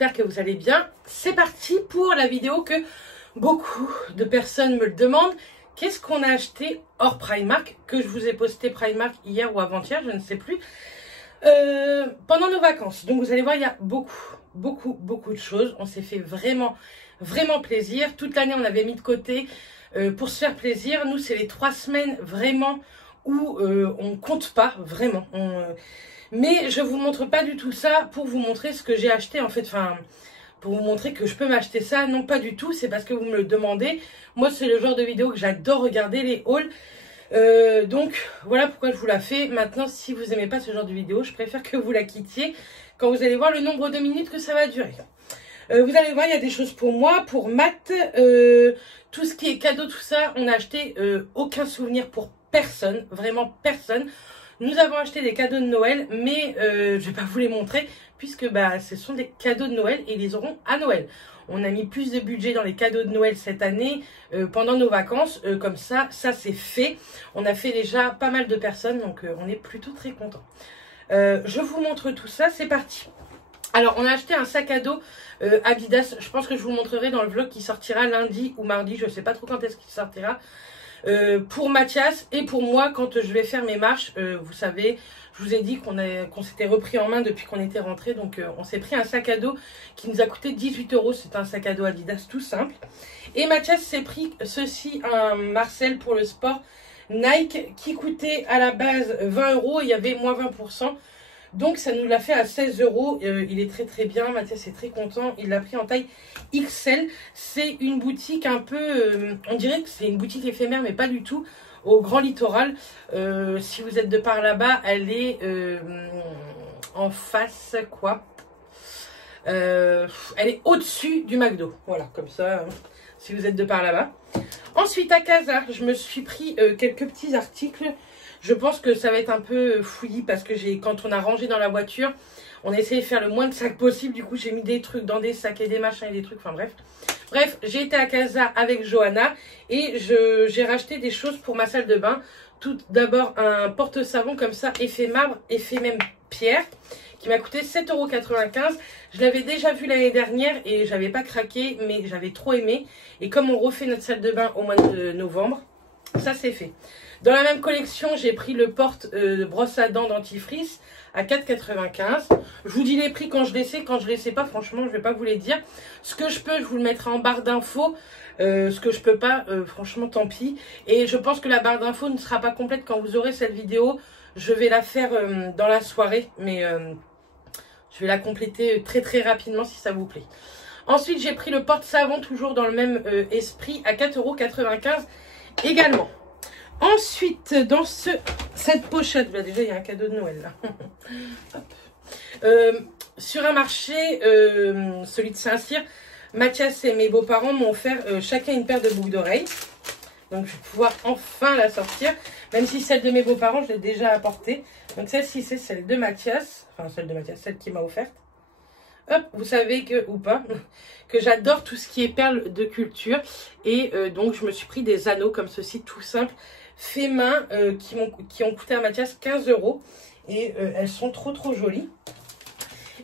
j'espère que vous allez bien. C'est parti pour la vidéo que beaucoup de personnes me le demandent. Qu'est-ce qu'on a acheté hors Primark? Que je vous ai posté Primark hier ou avant-hier, je ne sais plus. Pendant nos vacances. Donc vous allez voir, il y a beaucoup de choses. On s'est fait vraiment plaisir. Toute l'année, on avait mis de côté pour se faire plaisir. Nous, c'est les 3 semaines vraiment où on compte pas, vraiment. Mais je vous montre pas du tout ça pour vous montrer ce que j'ai acheté en fait. Enfin, pour vous montrer que je peux m'acheter ça. Non, pas du tout. C'est parce que vous me le demandez. Moi, c'est le genre de vidéo que j'adore regarder, les hauls. Donc voilà pourquoi je vous la fais. Maintenant, si vous n'aimez pas ce genre de vidéo, je préfère que vous la quittiez quand vous allez voir le nombre de minutes que ça va durer. Vous allez voir, il y a des choses pour moi, pour Matt, tout ce qui est cadeau, tout ça, on a acheté aucun souvenir pour personne, vraiment personne. Nous avons acheté des cadeaux de Noël, mais je vais pas vous les montrer puisque bah, ce sont des cadeaux de Noël et ils les auront à Noël. On a mis plus de budget dans les cadeaux de Noël cette année pendant nos vacances. Comme ça c'est fait. On a fait déjà pas mal de personnes, donc on est plutôt très contents. Je vous montre tout ça, c'est parti. Alors, on a acheté un sac à dos Adidas. Je pense que je vous montrerai dans le vlog qui sortira lundi ou mardi. Je ne sais pas trop quand est-ce qu'il sortira. Pour Mathias et pour moi quand je vais faire mes marches. Vous savez, je vous ai dit qu'on s'était repris en main depuis qu'on était rentré. Donc, on s'est pris un sac à dos qui nous a coûté 18 €. C'est un sac à dos Adidas tout simple. Et Mathias s'est pris ceci, un Marcel pour le sport Nike qui coûtait à la base 20 €. Il y avait moins 20%. Donc ça nous l'a fait à 16 €. Il est très bien. Mathias est très content. Il l'a pris en taille XL. C'est une boutique un peu... on dirait que c'est une boutique éphémère, mais pas du tout. Au Grand Littoral. Si vous êtes de par là-bas, elle est en face quoi. Elle est au-dessus du McDo. Voilà, comme ça, si vous êtes de par là-bas. Ensuite, à Casa, je me suis pris quelques petits articles. Je pense que ça va être un peu fouillis parce que quand on a rangé dans la voiture, on a essayé de faire le moins de sacs possible. Du coup, j'ai mis des trucs dans des sacs et des machins et des trucs. Enfin bref. Bref, j'ai été à Casa avec Johanna et j'ai racheté des choses pour ma salle de bain. Tout d'abord, un porte-savon comme ça, effet marbre, effet même pierre, qui m'a coûté 7,95 €. Je l'avais déjà vu l'année dernière et j'avais pas craqué, mais j'avais trop aimé. Et comme on refait notre salle de bain au mois de novembre, ça c'est fait. Dans la même collection, j'ai pris le porte brosse à dents dentifrice à 4,95 €. Je vous dis les prix quand je les sais. Quand je les sais pas, franchement, je vais pas vous les dire. Ce que je peux, je vous le mettrai en barre d'infos. Ce que je peux pas, franchement, tant pis. Et je pense que la barre d'infos ne sera pas complète quand vous aurez cette vidéo. Je vais la faire dans la soirée, mais je vais la compléter très rapidement si ça vous plaît. Ensuite, j'ai pris le porte-savon, toujours dans le même esprit, à 4,95 € également. Ensuite, dans cette pochette, bah déjà il y a un cadeau de Noël là. Sur un marché, celui de Saint-Cyr, Mathias et mes beaux-parents m'ont offert chacun une paire de boucles d'oreilles. Donc je vais pouvoir enfin la sortir, même si celle de mes beaux-parents, je l'ai déjà apportée. Donc celle-ci, c'est celle de Mathias, enfin celle de Mathias, celle qui m'a offerte. Hop, vous savez que, ou pas, que j'adore tout ce qui est perles de culture. Et donc je me suis pris des anneaux comme ceci, tout simple, fait main, qui ont coûté à Mathias 15 €. Et elles sont trop jolies.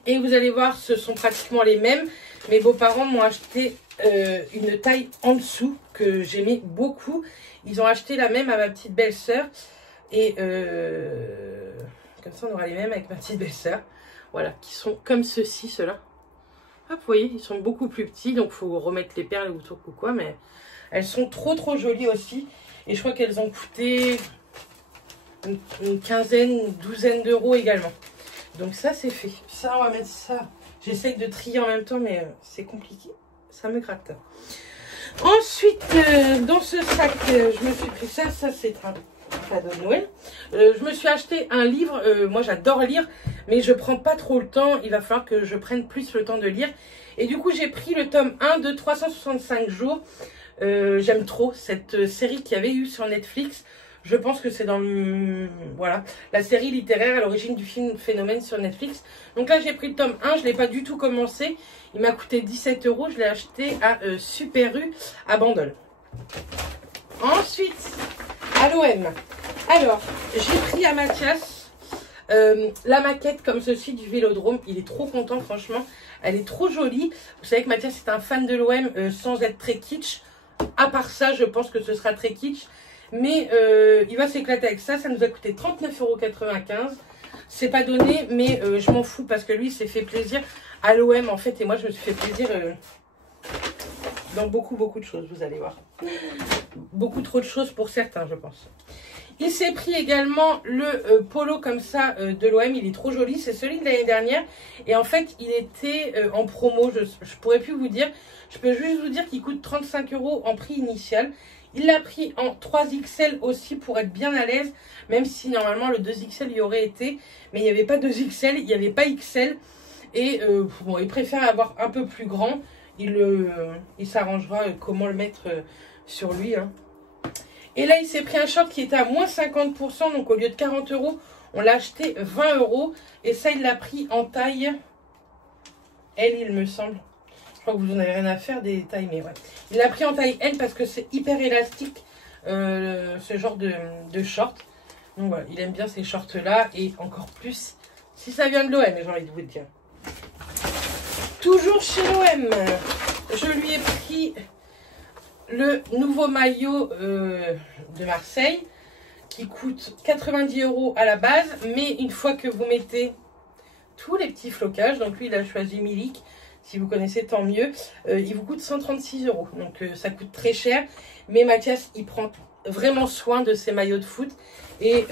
Et vous allez voir, ce sont pratiquement les mêmes. Mes beaux-parents m'ont acheté une taille en dessous que j'aimais beaucoup. Ils ont acheté la même à ma petite belle-sœur. Et comme ça, on aura les mêmes avec ma petite belle-sœur. Voilà, qui sont comme ceci, ceux-là. Hop, vous voyez, ils sont beaucoup plus petits. Donc, il faut remettre les perles ou quoi. Mais elles sont trop jolies aussi. Et je crois qu'elles ont coûté une quinzaine, une douzaine d'euros également. Donc ça, c'est fait. Ça, on va mettre ça. J'essaye de trier en même temps, mais c'est compliqué. Ça me gratte. Ensuite, dans ce sac, je me suis pris ça. Ça, c'est un cadeau de Noël. Je me suis acheté un livre. Moi, j'adore lire, mais je prends pas trop le temps. Il va falloir que je prenne plus le temps de lire. Et du coup, j'ai pris le tome 1 de 365 jours. J'aime trop cette série qu'il y avait eu sur Netflix. Je pense que c'est dans voilà, la série littéraire à l'origine du film Phénomène sur Netflix. Donc là, j'ai pris le tome 1. Je ne l'ai pas du tout commencé. Il m'a coûté 17 €. Je l'ai acheté à Super U à Bandol. Ensuite, à l'OM. Alors, j'ai pris à Mathias La maquette comme ceci du Vélodrome, il est trop content franchement. Elle est trop jolie. Vous savez que Mathias est un fan de l'OM sans être très kitsch. À part ça, je pense que ce sera très kitsch. Mais il va s'éclater avec ça. Ça nous a coûté 39,95 €. C'est pas donné, mais je m'en fous parce que lui, il s'est fait plaisir à l'OM en fait. Et moi, je me suis fait plaisir dans beaucoup de choses, vous allez voir. Beaucoup trop de choses pour certains, je pense. Il s'est pris également le polo comme ça de l'OM. Il est trop joli. C'est celui de l'année dernière. Et en fait, il était en promo. Je pourrais plus vous dire. Je peux juste vous dire qu'il coûte 35 € en prix initial. Il l'a pris en 3XL aussi pour être bien à l'aise. Même si normalement le 2XL y aurait été. Mais il n'y avait pas 2XL. Il n'y avait pas XL. Et bon, il préfère avoir un peu plus grand. Il s'arrangera comment le mettre sur lui. Hein. Et là, il s'est pris un short qui était à moins 50%. Donc, au lieu de 40 €, on l'a acheté 20 €. Et ça, il l'a pris en taille L, il me semble. Je crois que vous n'en avez rien à faire des tailles, mais ouais. Il l'a pris en taille L parce que c'est hyper élastique, ce genre de short. Donc, voilà, il aime bien ces shorts-là. Et encore plus, si ça vient de l'OM, j'ai envie de vous dire. Toujours chez l'OM, je lui ai pris le nouveau maillot de Marseille qui coûte 90 € à la base, mais une fois que vous mettez tous les petits flocages, donc lui il a choisi Milik, si vous connaissez tant mieux, il vous coûte 136 €, donc ça coûte très cher, mais Mathias il prend vraiment soin de ses maillots de foot et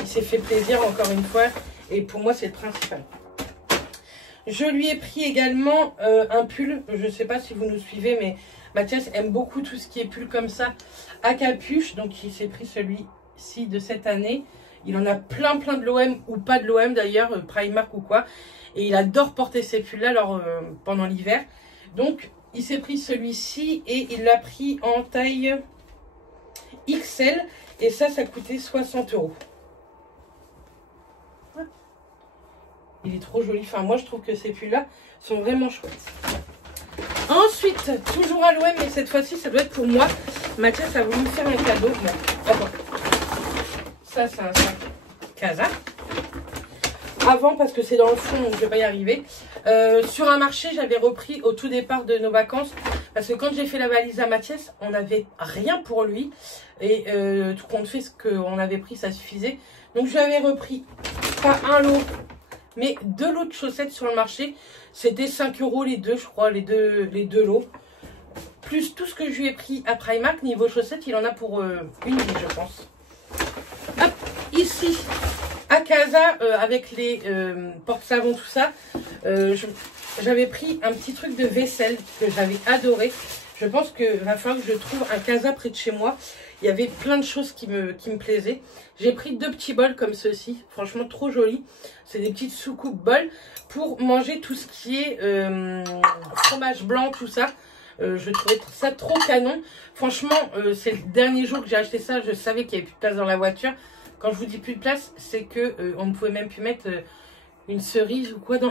il s'est fait plaisir encore une fois et pour moi c'est le principal. Je lui ai pris également un pull. Je ne sais pas si vous nous suivez, mais Mathias aime beaucoup tout ce qui est pull comme ça à capuche. Donc, il s'est pris celui-ci de cette année. Il en a plein de l'OM ou pas de l'OM d'ailleurs, Primark ou quoi. Et il adore porter ces pulls-là pendant l'hiver. Donc, il s'est pris celui-ci et il l'a pris en taille XL. Et ça coûtait 60 €. Il est trop joli. Enfin, moi, je trouve que ces pulls-là sont vraiment chouettes. Ensuite, toujours à l'OM, mais cette fois-ci, ça doit être pour moi. Mathias a voulu me faire un cadeau. Bon, ça, c'est un sac Casa. Avant, parce que c'est dans le fond, donc je ne vais pas y arriver. Sur un marché, j'avais repris au tout départ de nos vacances. Parce que quand j'ai fait la valise à Mathias, on n'avait rien pour lui. Et tout compte fait, ce qu'on avait pris, ça suffisait. Donc, je lui avais repris pas un lot, mais 2 lots de chaussettes sur le marché. C'était 5 € les deux, je crois, les deux lots. Plus tout ce que je lui ai pris à Primark. Niveau chaussettes, il en a pour une vie, je pense. Hop, ici, à Casa, avec les porte-savons, tout ça, j'avais pris un petit truc de vaisselle que j'avais adoré. Je pense qu'il va falloir que je trouve un Casa près de chez moi. Il y avait plein de choses qui me plaisaient. J'ai pris 2 petits bols comme ceci. Franchement, trop jolis. C'est des petites soucoupes bols pour manger tout ce qui est fromage blanc, tout ça. Je trouvais ça trop canon. Franchement, c'est le dernier jour que j'ai acheté ça. Je savais qu'il n'y avait plus de place dans la voiture. Quand je vous dis plus de place, c'est que on ne pouvait même plus mettre une cerise ou quoi dans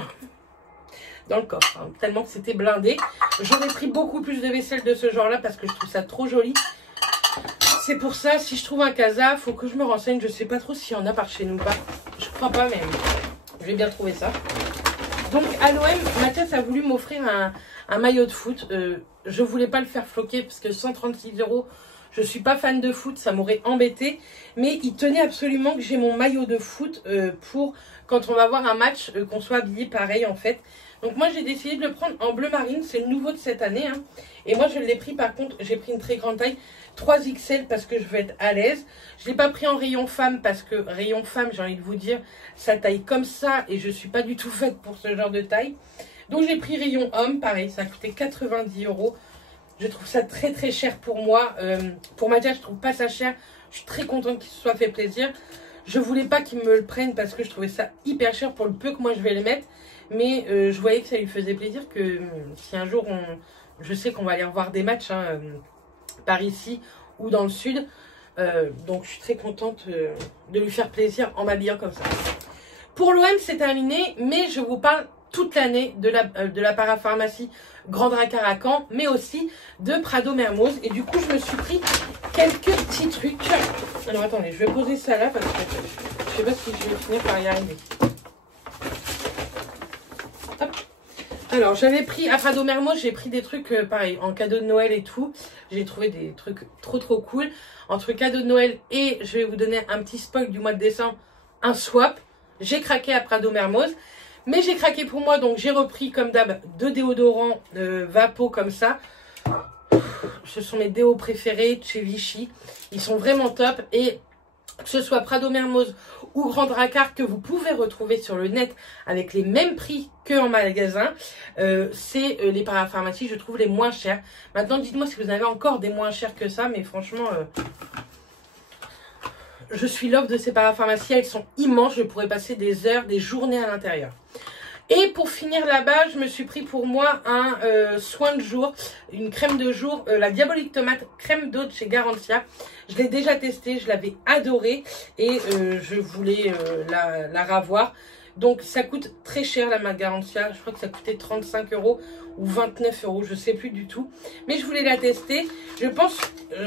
le coffre. Hein, tellement que c'était blindé. J'aurais pris beaucoup plus de vaisselle de ce genre-là parce que je trouve ça trop joli. C'est pour ça, si je trouve un Casa, faut que je me renseigne. Je sais pas trop s'il y en a par chez nous ou pas. Je crois pas, mais je vais bien trouver ça. Donc, à l'OM, Mathias a voulu m'offrir un maillot de foot. Je voulais pas le faire floquer parce que 136 €, je suis pas fan de foot, ça m'aurait embêté. Mais il tenait absolument que j'ai mon maillot de foot pour quand on va voir un match, qu'on soit habillé pareil en fait. Donc moi j'ai décidé de le prendre en bleu marine, c'est le nouveau de cette année. Hein. Et moi je l'ai pris par contre, j'ai pris une très grande taille, 3XL parce que je veux être à l'aise. Je ne l'ai pas pris en rayon femme parce que rayon femme, j'ai envie de vous dire, ça taille comme ça et je ne suis pas du tout faite pour ce genre de taille. Donc j'ai pris rayon homme, pareil, ça a coûté 90 €. Je trouve ça très très cher pour moi. Pour Mathias, je trouve pas ça cher. Je suis très contente qu'il se soit fait plaisir. Je voulais pas qu'il me le prenne parce que je trouvais ça hyper cher pour le peu que moi je vais le mettre. Mais je voyais que ça lui faisait plaisir que si un jour je sais qu'on va aller revoir des matchs hein, par ici ou dans le sud. Donc je suis très contente de lui faire plaisir en m'habillant comme ça. Pour l'OM c'est terminé, mais je vous parle toute l'année de la parapharmacie Grand Drac à Racan, mais aussi de Prado Mermoz. Et du coup je me suis pris quelques petits trucs. Alors attendez, je vais poser ça là parce que je sais pas si je vais finir par y arriver. Hop. Alors, j'avais pris, à Prado Mermoz, j'ai pris des trucs, pareil, en cadeau de Noël et tout. J'ai trouvé des trucs trop cool. Entre cadeau de Noël et, je vais vous donner un petit spoil du mois de décembre, un swap. J'ai craqué à Prado Mermoz. Mais j'ai craqué pour moi, donc j'ai repris, comme d'hab, 2 déodorants Vapo comme ça. Ce sont mes déos préférés de chez Vichy. Ils sont vraiment top. Et que ce soit Prado Mermoz ou Grand Dracard, que vous pouvez retrouver sur le net avec les mêmes prix qu'en magasin, c'est les parapharmacies, je trouve, les moins chers. Maintenant, dites-moi si vous avez encore des moins chers que ça, mais franchement, je suis love de ces parapharmacies. Elles sont immenses, je pourrais passer des heures, des journées à l'intérieur. Et pour finir là-bas, je me suis pris pour moi un soin de jour, une crème de jour, la Diabolique Tomate crème d'eau de chez Garantia. Je l'ai déjà testée, je l'avais adorée et je voulais la ravoir. Donc ça coûte très cher la marque Garantia, je crois que ça coûtait 35 € ou 29 €, je sais plus du tout. Mais je voulais la tester, je pense,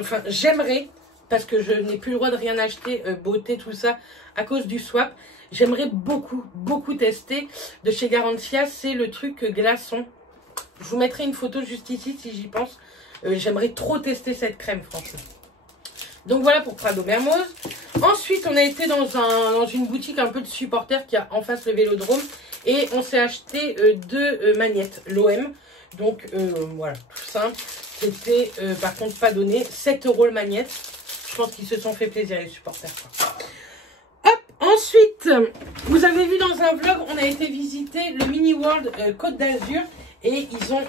enfin j'aimerais, parce que je n'ai plus le droit de rien acheter, beauté, tout ça, à cause du swap. J'aimerais beaucoup tester de chez Garantia, c'est le truc glaçon. Je vous mettrai une photo juste ici si j'y pense. J'aimerais trop tester cette crème, franchement. Donc voilà pour Prado Mermoz. Ensuite, on a été dans une boutique un peu de supporters qui a en face le Vélodrome. Et on s'est acheté 2 magnettes, l'OM. Donc voilà, tout simple. C'était par contre pas donné. 7 € le magnette. Je pense qu'ils se sont fait plaisir les supporters, quoi. Ensuite, vous avez vu dans un vlog, on a été visiter le Mini World Côte d'Azur et ils ont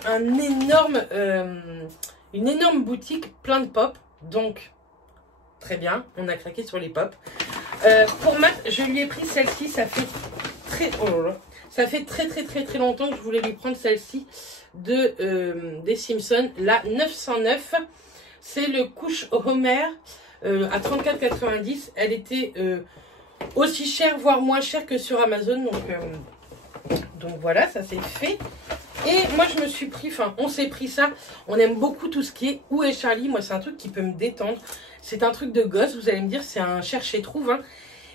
une énorme boutique plein de pop. Donc, très bien, on a craqué sur les pop. Pour Matt, je lui ai pris celle-ci, ça fait très longtemps que je voulais lui prendre celle-ci des Simpsons, la 909. C'est le couche Homer à 34,90. Elle était aussi cher, voire moins cher que sur Amazon. Donc voilà, ça c'est fait. Et moi je me suis pris, enfin on s'est pris ça. On aime beaucoup tout ce qui est Où est Charlie. Moi c'est un truc qui peut me détendre. C'est un truc de gosse, vous allez me dire, c'est un cherche-et-trouve. Hein.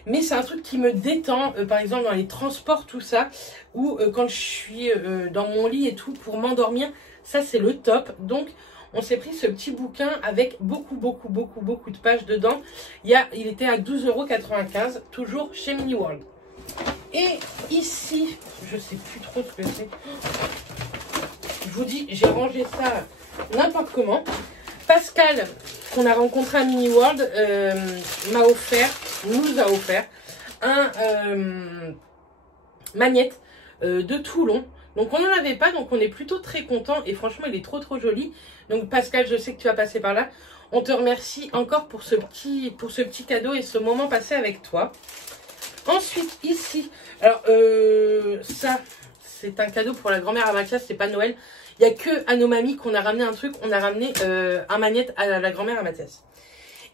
Mais c'est un truc qui me détend, par exemple dans les transports, tout ça. Ou quand je suis dans mon lit et tout, pour m'endormir. Ça c'est le top. Donc on s'est pris ce petit bouquin avec beaucoup de pages dedans. Il était à 12,95 €, toujours chez Mini World. Et ici, je sais plus trop ce que c'est. Je vous dis, j'ai rangé ça n'importe comment. Pascal, qu'on a rencontré à Mini World, nous a offert un magnette de Toulon. Donc on n'en avait pas, donc on est plutôt très content et franchement il est trop joli. Donc Pascal, je sais que tu vas passer par là. On te remercie encore pour ce petit cadeau et ce moment passé avec toi. Ensuite ici, alors ça c'est un cadeau pour la grand-mère à Mathias, c'est pas Noël. Il n'y a que à nos mamies qu'on a ramené un truc, on a ramené un magnette à la grand-mère à Mathias.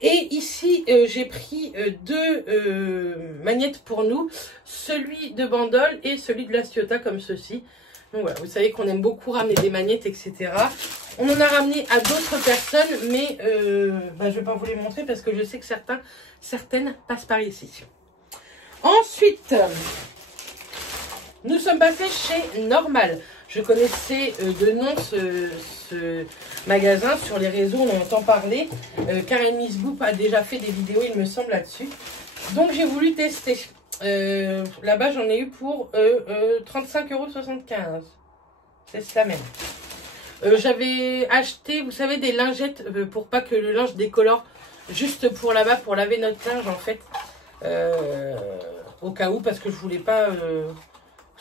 Et ici, j'ai pris 2 magnettes pour nous, celui de Bandol et celui de la Ciotat comme ceci. Donc voilà, vous savez qu'on aime beaucoup ramener des magnettes, etc. On en a ramené à d'autres personnes, mais je ne vais pas vous les montrer parce que je sais que certaines passent par ici. Ensuite, nous sommes passés chez Normal. Je connaissais de nom ce magasin sur les réseaux, on en entend parler. Karen Miss Boop a déjà fait des vidéos, il me semble, là-dessus. Donc j'ai voulu tester. Là-bas, j'en ai eu pour 35,75 €. C'est ça même. J'avais acheté, vous savez, des lingettes pour pas que le linge décolore. Juste pour là-bas, pour laver notre linge, en fait. Au cas où, parce que je voulais pas... vous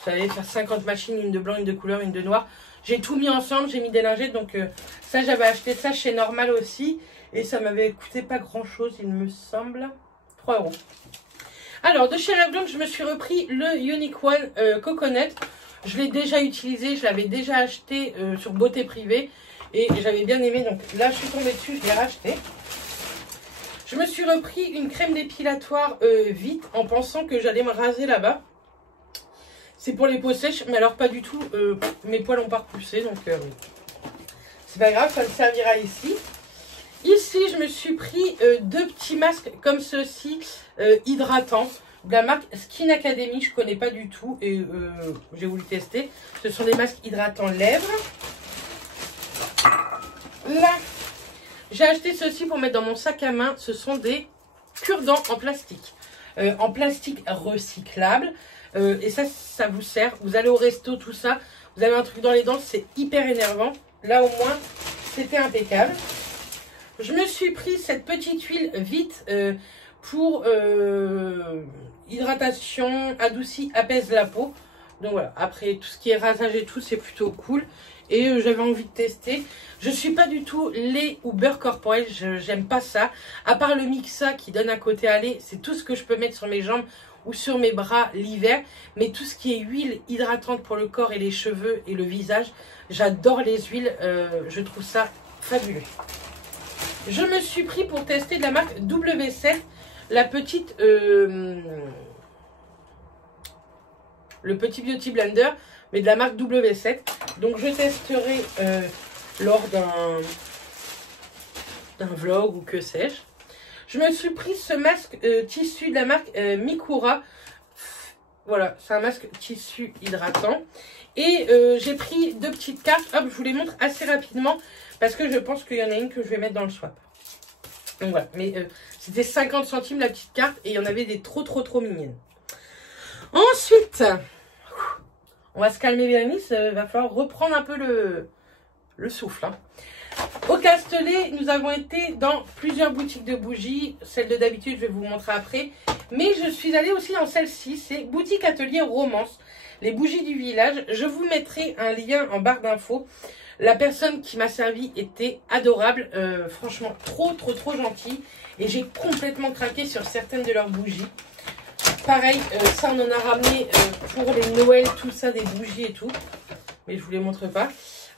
savez, faire 50 machines, une de blanc, une de couleur, une de noir. J'ai tout mis ensemble, j'ai mis des lingettes. Donc ça, j'avais acheté ça chez Normal aussi. Et ça m'avait coûté pas grand-chose, il me semble. 3 €. Alors, de chez Revlon, je me suis repris le Unique One Coconut. Je l'ai déjà utilisé, je l'avais déjà acheté sur Beauté Privée. Et j'avais bien aimé. Donc là, je suis tombée dessus, je l'ai racheté. Je me suis repris une crème dépilatoire vite en pensant que j'allais me raser là-bas. C'est pour les peaux sèches, mais alors pas du tout. Mes poils ont pas repoussé, donc c'est pas grave, ça me servira ici. Ici, je me suis pris 2 petits masques comme ceci, hydratants. de la marque Skin Academy. Je connais pas du tout et j'ai voulu tester. Ce sont des masques hydratants lèvres. Là, j'ai acheté ceci pour mettre dans mon sac à main. Ce sont des cure-dents en plastique recyclable. Et ça vous sert. Vous allez au resto, tout ça. Vous avez un truc dans les dents, c'est hyper énervant. Là, au moins, c'était impeccable. Je me suis pris cette petite huile vite pour hydratation, adoucit, apaise la peau. Donc voilà, après tout ce qui est rasage et tout, c'est plutôt cool. Et j'avais envie de tester. Je suis pas du tout lait ou beurre corporel, j'aime pas ça. À part le Mixa qui donne un côté à lait, c'est tout ce que je peux mettre sur mes jambes ou sur mes bras l'hiver. Mais tout ce qui est huile hydratante pour le corps et les cheveux et le visage, j'adore les huiles, je trouve ça fabuleux. Je me suis pris pour tester de la marque W7, la petite, le petit Beauty Blender, mais de la marque W7. Donc je testerai lors d'un vlog ou que sais-je. Je me suis pris ce masque tissu de la marque Mikura. Voilà, c'est un masque tissu hydratant. Et j'ai pris 2 petites cartes. Hop, je vous les montre assez rapidement parce que je pense qu'il y en a une que je vais mettre dans le swap. Donc voilà, mais c'était 50 centimes la petite carte et il y en avait des trop mignonnes. Ensuite, on va se calmer, Bérénice. Va falloir reprendre un peu le souffle. Hein. Au Castellet, nous avons été dans plusieurs boutiques de bougies. Celle de d'habitude, je vais vous montrer après. Mais je suis allée aussi dans celle-ci. C'est Boutique Atelier Romance. Les bougies du village. Je vous mettrai un lien en barre d'infos. La personne qui m'a servi était adorable. Franchement, trop gentille. Et j'ai complètement craqué sur certaines de leurs bougies. Pareil, ça on en a ramené pour les Noël, tout ça, des bougies et tout. Mais je vous les montre pas.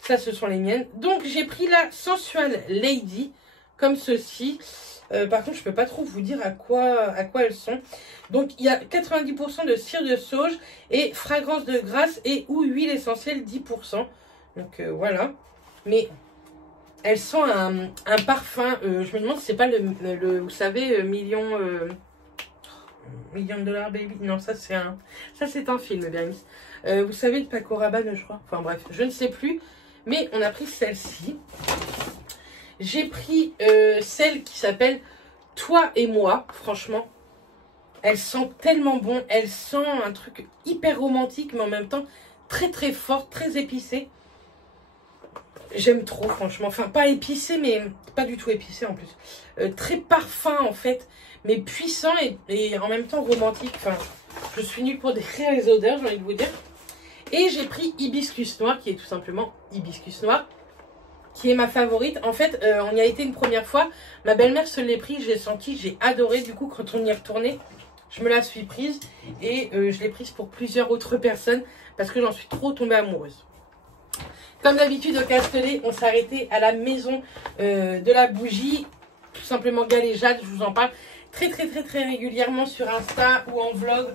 Ça, ce sont les miennes. Donc, j'ai pris la Sensual Lady, comme ceci. Par contre, je peux pas trop vous dire à quoi elles sont. Donc, il y a 90% de cire de sauge et fragrance de grasse et ou huile essentielle 10%. Donc, voilà. Mais elles sont un parfum. Je me demande si c'est pas le vous savez, million de dollars, baby. Non, ça, c'est un film, Bérénice. Vous savez, de Paco Rabanne, je crois. Enfin, bref, je ne sais plus. Mais on a pris celle-ci. J'ai pris celle qui s'appelle Toi et moi. Franchement, elles sentent tellement bon. Elles sentent un truc hyper romantique, mais en même temps très fort, très épicé. J'aime trop, franchement. Enfin, pas épicé, mais pas du tout épicé en plus. Très parfum, en fait, mais puissant et en même temps romantique. Enfin, je suis nulle pour décrire les odeurs, j'ai envie de vous dire. Et j'ai pris Hibiscus Noir, qui est tout simplement Hibiscus Noir, qui est ma favorite. En fait, on y a été une première fois. Ma belle-mère se l'est pris, j'ai senti, j'ai adoré. Du coup, quand on y est retourné, je me la suis prise. Et je l'ai prise pour plusieurs autres personnes parce que j'en suis trop tombée amoureuse. Comme d'habitude au Castellet, on s'est arrêté à la maison de la bougie. Tout simplement Galéjade, je vous en parle très régulièrement sur Insta ou en vlog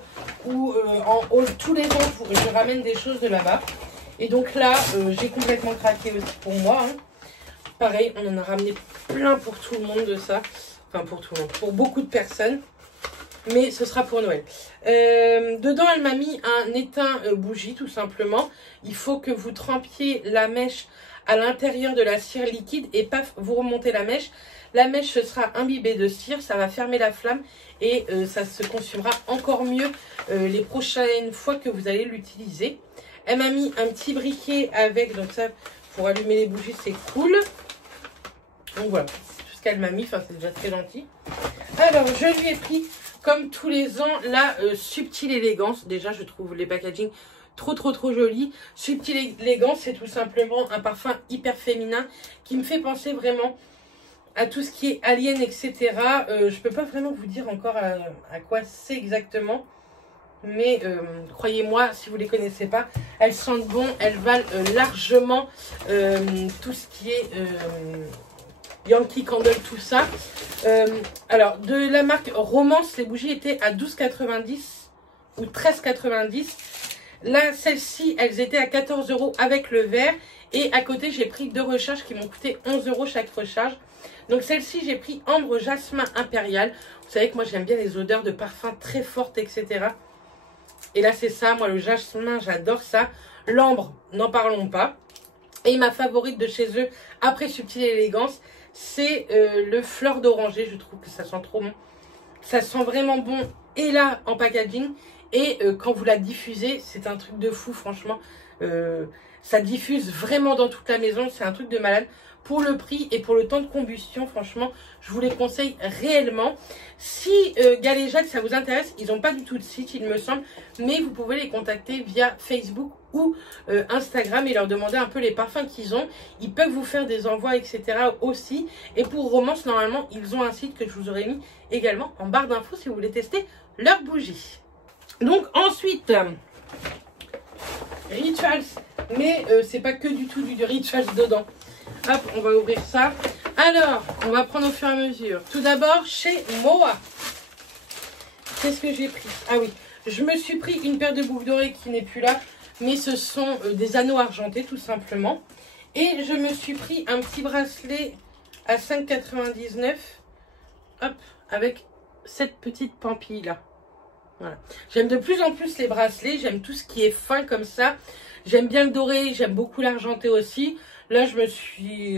ou en haul. Tous les jours, je ramène des choses de là-bas. Et donc là, j'ai complètement craqué aussi pour moi. Hein. Pareil, on en a ramené plein pour tout le monde de ça. Enfin, pour tout le monde, pour beaucoup de personnes. Mais ce sera pour Noël. Dedans, elle m'a mis un éteint bougie, tout simplement. Il faut que vous trempiez la mèche à l'intérieur de la cire liquide et paf, vous remontez la mèche. La mèche sera imbibée de cire, ça va fermer la flamme et ça se consumera encore mieux les prochaines fois que vous allez l'utiliser. Elle m'a mis un petit briquet avec, donc ça, pour allumer les bougies, c'est cool. Donc voilà, c'est tout ce qu'elle m'a mis, enfin c'est déjà très gentil. Alors, je lui ai pris, comme tous les ans, la Subtile Élégance. Déjà, je trouve les packaging trop jolis. Subtile Élégance, c'est tout simplement un parfum hyper féminin qui me fait penser vraiment à tout ce qui est alien, etc. Je peux pas vraiment vous dire encore à quoi c'est exactement. Mais croyez-moi, si vous les connaissez pas, elles sentent bon. Elles valent largement tout ce qui est Yankee Candle, tout ça. Alors, de la marque Romance, les bougies étaient à 12,90 ou 13,90. Là, celles-ci, elles étaient à 14 € avec le verre. Et à côté, j'ai pris 2 recharges qui m'ont coûté 11 € chaque recharge. Donc celle-ci, j'ai pris Ambre Jasmin Impérial. Vous savez que moi, j'aime bien les odeurs de parfum très fortes, etc. Et là, c'est ça. Moi, le jasmin, j'adore ça. L'ambre, n'en parlons pas. Et ma favorite de chez eux, après Subtile Élégance, c'est le fleur d'oranger. Je trouve que ça sent trop bon. Ça sent vraiment bon. Et là, en packaging. Et quand vous la diffusez, c'est un truc de fou, franchement. Ça diffuse vraiment dans toute la maison. C'est un truc de malade. Pour le prix et pour le temps de combustion, franchement, je vous les conseille réellement. Si Galéjade, ça vous intéresse, ils n'ont pas du tout de site, il me semble. Mais vous pouvez les contacter via Facebook ou Instagram et leur demander un peu les parfums qu'ils ont. Ils peuvent vous faire des envois, etc. aussi. Et pour Romance, normalement, ils ont un site que je vous aurais mis également en barre d'infos si vous voulez tester leurs bougies. Donc ensuite, Rituals, mais c'est pas que du tout du Rituals dedans. Hop, on va ouvrir ça. Alors, on va prendre au fur et à mesure. Tout d'abord, chez Moa. Qu'est-ce que j'ai pris? Ah oui, je me suis pris une paire de boucles d'oreilles qui n'est plus là. Mais ce sont des anneaux argentés, tout simplement. Et je me suis pris un petit bracelet à 5,99. Hop, avec cette petite pampille-là. Voilà. J'aime de plus en plus les bracelets. J'aime tout ce qui est fin comme ça. J'aime bien le doré. J'aime beaucoup l'argenté aussi. Là, je me suis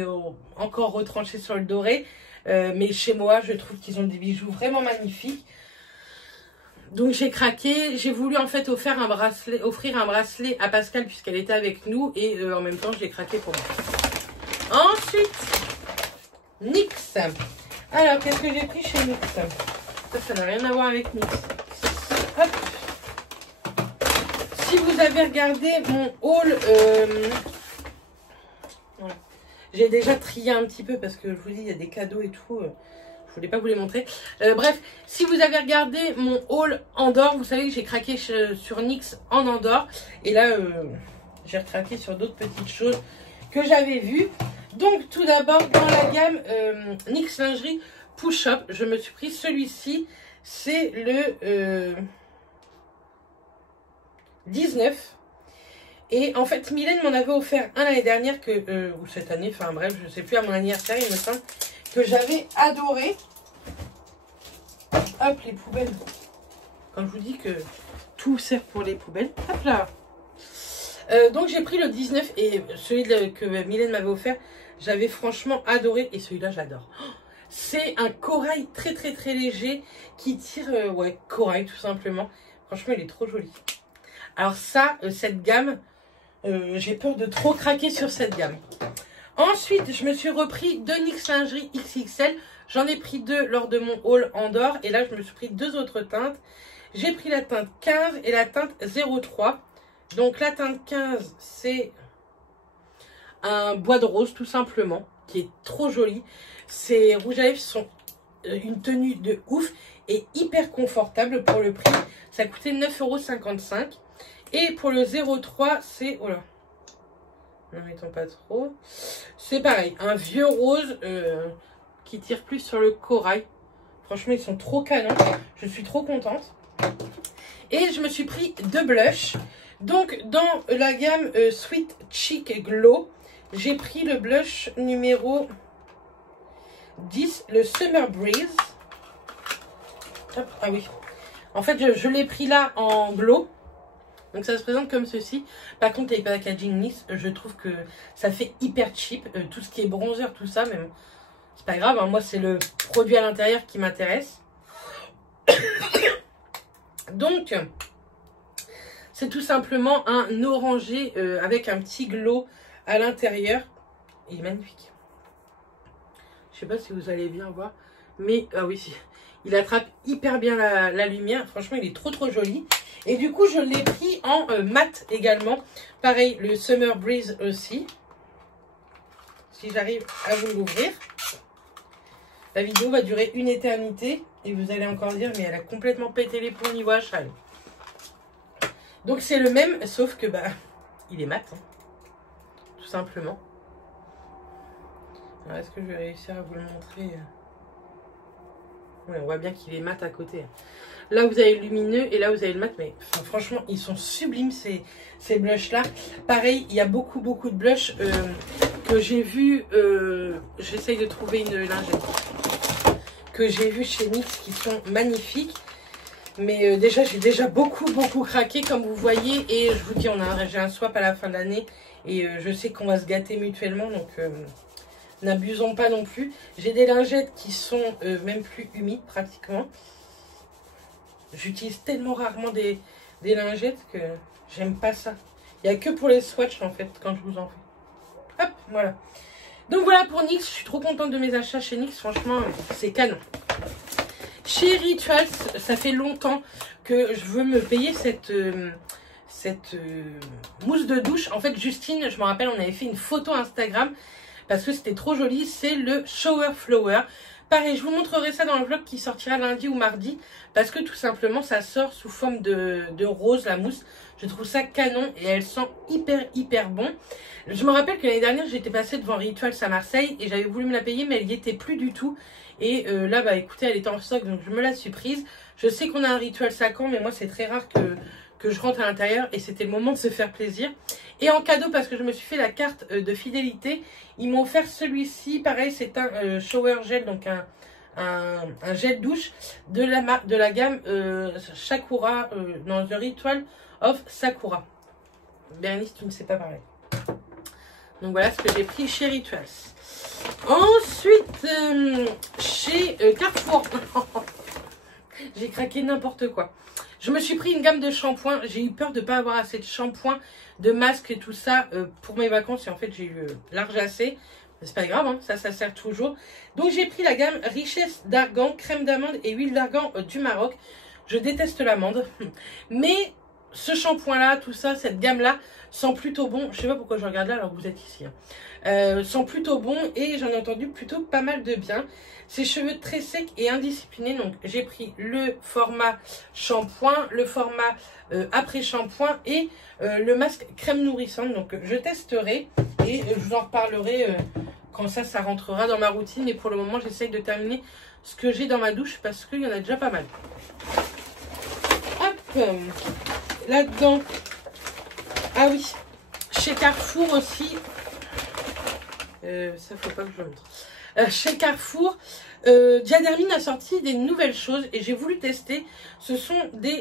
encore retranchée sur le doré. Mais chez moi, je trouve qu'ils ont des bijoux vraiment magnifiques. Donc, j'ai craqué. J'ai voulu en fait offrir un bracelet à Pascal puisqu'elle était avec nous. Et en même temps, j'ai craqué pour moi. Ensuite, NYX. Alors, qu'est-ce que j'ai pris chez NYX? Ça n'a rien à voir avec NYX. Hop. Si vous avez regardé mon haul... voilà. J'ai déjà trié un petit peu parce que je vous dis, il y a des cadeaux et tout. Je voulais pas vous les montrer. Bref, si vous avez regardé mon haul Andorre, vous savez que j'ai craqué sur NYX en Andorre. Et là, j'ai recraqué sur d'autres petites choses que j'avais vues. Donc, tout d'abord, dans la gamme NYX Lingerie Push-Up, je me suis pris celui-ci. C'est le 19. Et en fait, Mylène m'en avait offert un l'année dernière, ou cette année, enfin bref, je ne sais plus, à mon anniversaire, il me semble, que j'avais adoré. Hop, les poubelles. Quand je vous dis que tout sert pour les poubelles. Hop là. Donc j'ai pris le 19 et celui que Mylène m'avait offert, j'avais franchement adoré. Et celui-là, j'adore. C'est un corail très très très léger qui tire, ouais, corail tout simplement. Franchement, il est trop joli. Alors ça, cette gamme, j'ai peur de trop craquer sur cette gamme. Ensuite, je me suis repris deux NYX Lingerie XXL. J'en ai pris deux lors de mon haul Andorre. Et là, je me suis pris deux autres teintes. J'ai pris la teinte 15 et la teinte 03. Donc, la teinte 15, c'est un bois de rose, tout simplement, qui est trop joli. Ces rouges à lèvres sont une tenue de ouf et hyper confortable pour le prix. Ça coûtait 9,55 €. Et pour le 03, c'est... Oh là, n'en mettons pas trop. C'est pareil, un vieux rose qui tire plus sur le corail. Franchement, ils sont trop canons. Je suis trop contente. Et je me suis pris deux blushs. Donc, dans la gamme Sweet Cheek Glow, j'ai pris le blush numéro 10, le Summer Breeze. Hop, ah oui. En fait, je l'ai pris là en glow. Donc ça se présente comme ceci. Par contre, avec packaging lisse, je trouve que ça fait hyper cheap. Tout ce qui est bronzer, tout ça, mais bon, c'est pas grave. Hein. Moi, c'est le produit à l'intérieur qui m'intéresse. Donc, c'est tout simplement un orangé avec un petit glow à l'intérieur. Il est magnifique. Je sais pas si vous allez bien voir. Mais, ah oui, il attrape hyper bien la lumière. Franchement, il est trop trop joli. Et du coup, je l'ai pris en mat également. Pareil, le Summer Breeze aussi. Si j'arrive à vous l'ouvrir. La vidéo va durer une éternité. Et vous allez encore dire, mais elle a complètement pété les plombs niveau achat. Donc, c'est le même, sauf que, bah, il est mat. Hein, tout simplement. Alors, est-ce que je vais réussir à vous le montrer? Ouais, on voit bien qu'il est mat à côté. Là, vous avez le lumineux et là, vous avez le mat. Mais enfin, franchement, ils sont sublimes, ces blushs-là. Pareil, il y a beaucoup de blushs que j'ai vu. J'essaye de trouver une lingette que j'ai vu chez NYX qui sont magnifiques. Mais déjà, j'ai déjà beaucoup craqué, comme vous voyez. Et je vous dis, j'ai un swap à la fin de l'année. Et je sais qu'on va se gâter mutuellement. Donc, n'abusons pas non plus. J'ai des lingettes qui sont même plus humides, pratiquement. J'utilise tellement rarement des lingettes que j'aime pas ça. Il n'y a que pour les swatchs, en fait, quand je vous en fais. Hop, voilà. Donc, voilà pour NYX. Je suis trop contente de mes achats chez NYX. Franchement, c'est canon. Chez Rituals, ça fait longtemps que je veux me payer cette mousse de douche. En fait, Justine, je me rappelle, on avait fait une photo Instagram parce que c'était trop joli. C'est le Shower Flower. Pareil, je vous montrerai ça dans le vlog qui sortira lundi ou mardi parce que tout simplement, ça sort sous forme de rose, la mousse. Je trouve ça canon et elle sent hyper bon. Je me rappelle que l'année dernière, j'étais passée devant Rituals à Marseille et j'avais voulu me la payer, mais elle n'y était plus du tout. Et là, bah écoutez, elle était en stock, donc je me la suis prise. Je sais qu'on a un Rituals à Caen, mais moi, c'est très rare que je rentre à l'intérieur. Et c'était le moment de se faire plaisir. Et en cadeau, parce que je me suis fait la carte de fidélité, ils m'ont offert celui-ci. Pareil, c'est un shower gel, donc un gel douche de la gamme Sakura, dans The Ritual of Sakura. Bernice, tu ne sais pas parler. Donc voilà ce que j'ai pris chez Rituals. Ensuite, chez Carrefour. J'ai craqué n'importe quoi. Je me suis pris une gamme de shampoings. J'ai eu peur de ne pas avoir assez de shampoings, de masques et tout ça pour mes vacances. Et en fait, j'ai eu large assez. C'est pas grave, hein, ça sert toujours. Donc, j'ai pris la gamme Richesse d'argan, crème d'amande et huile d'argan du Maroc. Je déteste l'amande. Mais ce shampoing-là, tout ça, cette gamme-là, sent plutôt bon. Je sais pas pourquoi je regarde là alors que vous êtes ici. Sent plutôt bon et j'en ai entendu plutôt pas mal de bien. Ses cheveux très secs et indisciplinés. Donc, j'ai pris le format shampoing, le format après shampoing et le masque crème nourrissante. Donc, je testerai et je vous en reparlerai quand ça rentrera dans ma routine. Mais pour le moment, j'essaye de terminer ce que j'ai dans ma douche parce qu'il y en a déjà pas mal. Hop, là-dedans. Ah oui, chez Carrefour aussi. Ça, faut pas que je le montre. Chez Carrefour, Diadermine a sorti des nouvelles choses et j'ai voulu tester. Ce sont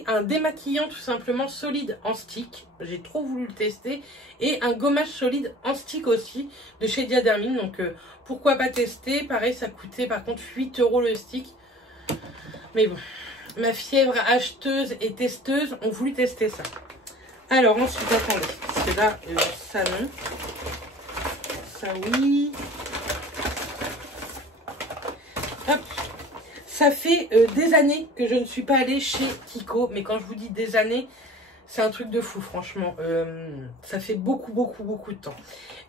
un démaquillant tout simplement solide en stick. J'ai trop voulu le tester. Et un gommage solide en stick aussi de chez Diadermine. Donc, pourquoi pas tester. Pareil, ça coûtait par contre 8 € le stick. Mais bon, ma fièvre acheteuse et testeuse ont voulu tester ça. Alors ensuite, attendez, parce que là, ça non. Ça oui. Hop. Ça fait des années que je ne suis pas allée chez Kiko. Mais quand je vous dis des années, c'est un truc de fou, franchement. Ça fait beaucoup de temps.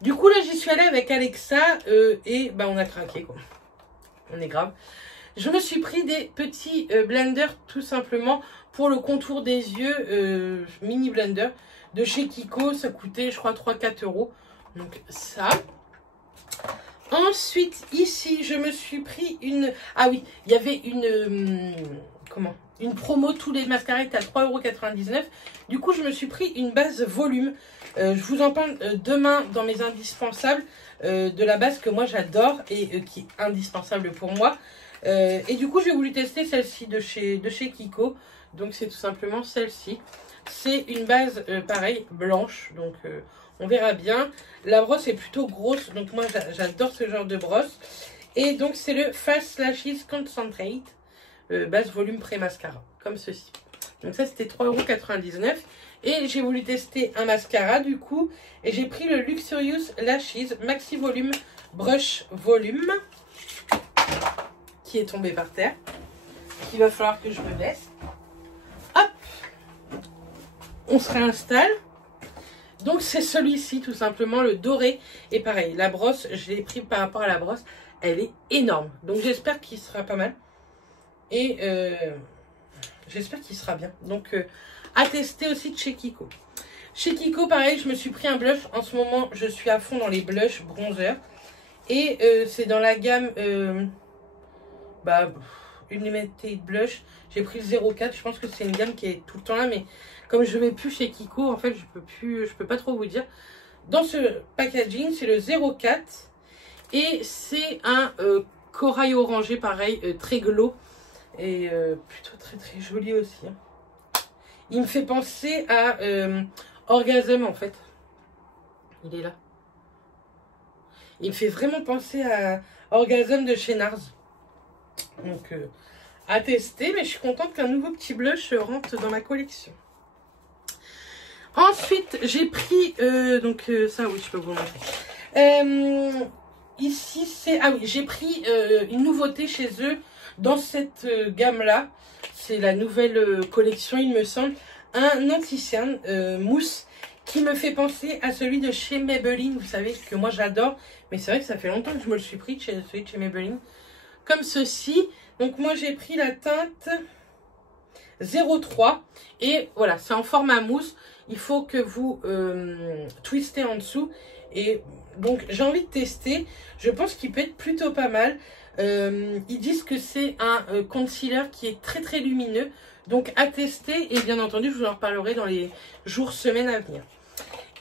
Du coup, là, j'y suis allée avec Alexa et bah, on a craqué, quoi. On est grave. Je me suis pris des petits blenders, tout simplement, pour le contour des yeux, mini blender de chez Kiko. Ça coûtait, je crois, 3-4 €. Donc, ça. Ensuite, ici, je me suis pris une... Ah oui, il y avait une promo, tous les mascaras étaient à 3,99 €. Du coup, je me suis pris une base volume. Je vous en parle demain dans mes indispensables. De la base que moi, j'adore et qui est indispensable pour moi. Et du coup, j'ai voulu tester celle-ci de chez Kiko. Donc, c'est tout simplement celle-ci. C'est une base, pareil, blanche. Donc, on verra bien. La brosse est plutôt grosse. Donc, moi, j'adore ce genre de brosse. Et donc, c'est le Fast Lashes Concentrate. Base volume pré-mascara. Comme ceci. Donc, ça, c'était 3,99 €. Et j'ai voulu tester un mascara, du coup. Et j'ai pris le Luxurious Lashes Maxi Volume Brush Volume. Qui est tombé par terre. Qu'il va falloir que je me laisse. Hop. On se réinstalle. Donc c'est celui-ci tout simplement, le doré. Et pareil, la brosse, je l'ai pris par rapport à la brosse. Elle est énorme. Donc j'espère qu'il sera pas mal. Et j'espère qu'il sera bien. Donc à tester aussi de chez Kiko. Chez Kiko, pareil, je me suis pris un blush. En ce moment, je suis à fond dans les blushs bronzer. Et c'est dans la gamme... Unlimited Blush. J'ai pris le 04. Je pense que c'est une gamme qui est tout le temps là. Mais comme je vais plus chez Kiko, en fait, je peux pas trop vous dire. Dans ce packaging, c'est le 04. Et c'est un corail orangé, pareil, très glow. Et plutôt très très joli aussi. Hein. Il me fait penser à Orgasm en fait. Il est là. Il me fait vraiment penser à Orgasm de chez NARS. Donc à tester, mais je suis contente qu'un nouveau petit blush rentre dans ma collection. Ensuite, j'ai pris, ça oui, je peux vous le montrer. Ici, c'est, ah oui, j'ai pris une nouveauté chez eux dans cette gamme-là. C'est la nouvelle collection, il me semble. Un anti-cerne mousse qui me fait penser à celui de chez Maybelline. Vous savez que moi j'adore, mais c'est vrai que ça fait longtemps que je me le suis pris, celui de chez Maybelline. Comme ceci. Donc moi j'ai pris la teinte 03 et voilà, c'est en format mousse. Il faut que vous twistez en dessous et donc j'ai envie de tester. Je pense qu'il peut être plutôt pas mal. Ils disent que c'est un concealer qui est très très lumineux, donc à tester et bien entendu je vous en reparlerai dans les jours, semaines à venir.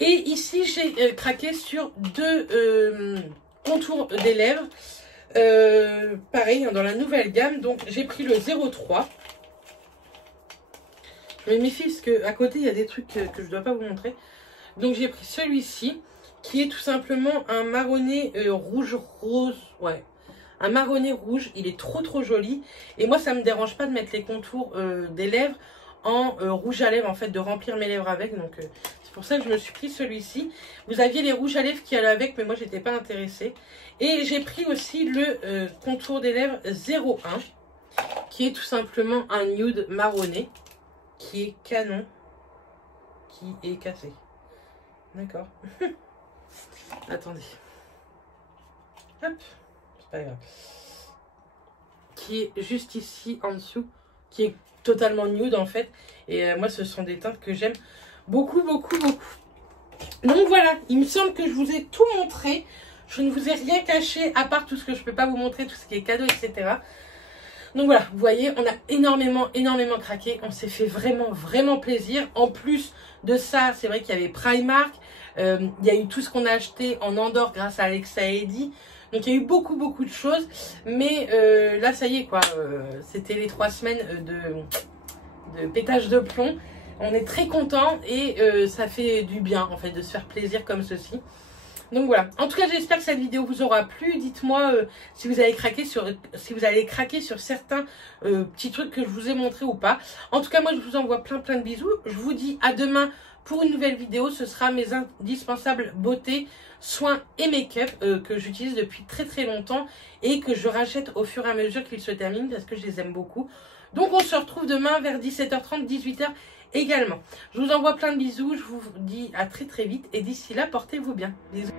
Et ici j'ai craqué sur deux contours des lèvres. Pareil, hein, dans la nouvelle gamme. Donc j'ai pris le 03. Je me méfie parce qu'à côté il y a des trucs que je ne dois pas vous montrer. Donc j'ai pris celui-ci qui est tout simplement un marronné rouge rose. Ouais, un marronné rouge. Il est trop trop joli. Et moi ça me dérange pas de mettre les contours des lèvres en rouge à lèvres, en fait, de remplir mes lèvres avec. Donc c'est pour ça que je me suis pris celui-ci. Vous aviez les rouges à lèvres qui allaient avec, mais moi j'étais pas intéressée. Et j'ai pris aussi le contour des lèvres 01 qui est tout simplement un nude marronné qui est canon, qui est cassé. D'accord. Attendez. Hop, c'est pas grave. Qui est juste ici en dessous, qui est totalement nude en fait. Et moi ce sont des teintes que j'aime beaucoup, beaucoup, beaucoup. Donc voilà, il me semble que je vous ai tout montré. Je ne vous ai rien caché à part tout ce que je ne peux pas vous montrer, tout ce qui est cadeau, etc. Donc voilà, vous voyez, on a énormément craqué. On s'est fait vraiment plaisir. En plus de ça, c'est vrai qu'il y avait Primark. Il y a eu tout ce qu'on a acheté en Andorre grâce à Alexa et Eddie. Donc il y a eu beaucoup de choses. Mais là, ça y est quoi. C'était les 3 semaines de pétage de plomb. On est très content et ça fait du bien en fait de se faire plaisir comme ceci. Donc voilà, en tout cas j'espère que cette vidéo vous aura plu. Dites-moi si vous allez craquer sur certains petits trucs que je vous ai montrés ou pas. En tout cas moi je vous envoie plein de bisous. Je vous dis à demain pour une nouvelle vidéo. Ce sera mes indispensables beauté, soins et make-up que j'utilise depuis très longtemps et que je rachète au fur et à mesure qu'ils se terminent parce que je les aime beaucoup. Donc on se retrouve demain vers 17h30, 18h également. Je vous envoie plein de bisous, je vous dis à très vite et d'ici là portez-vous bien. Bisous.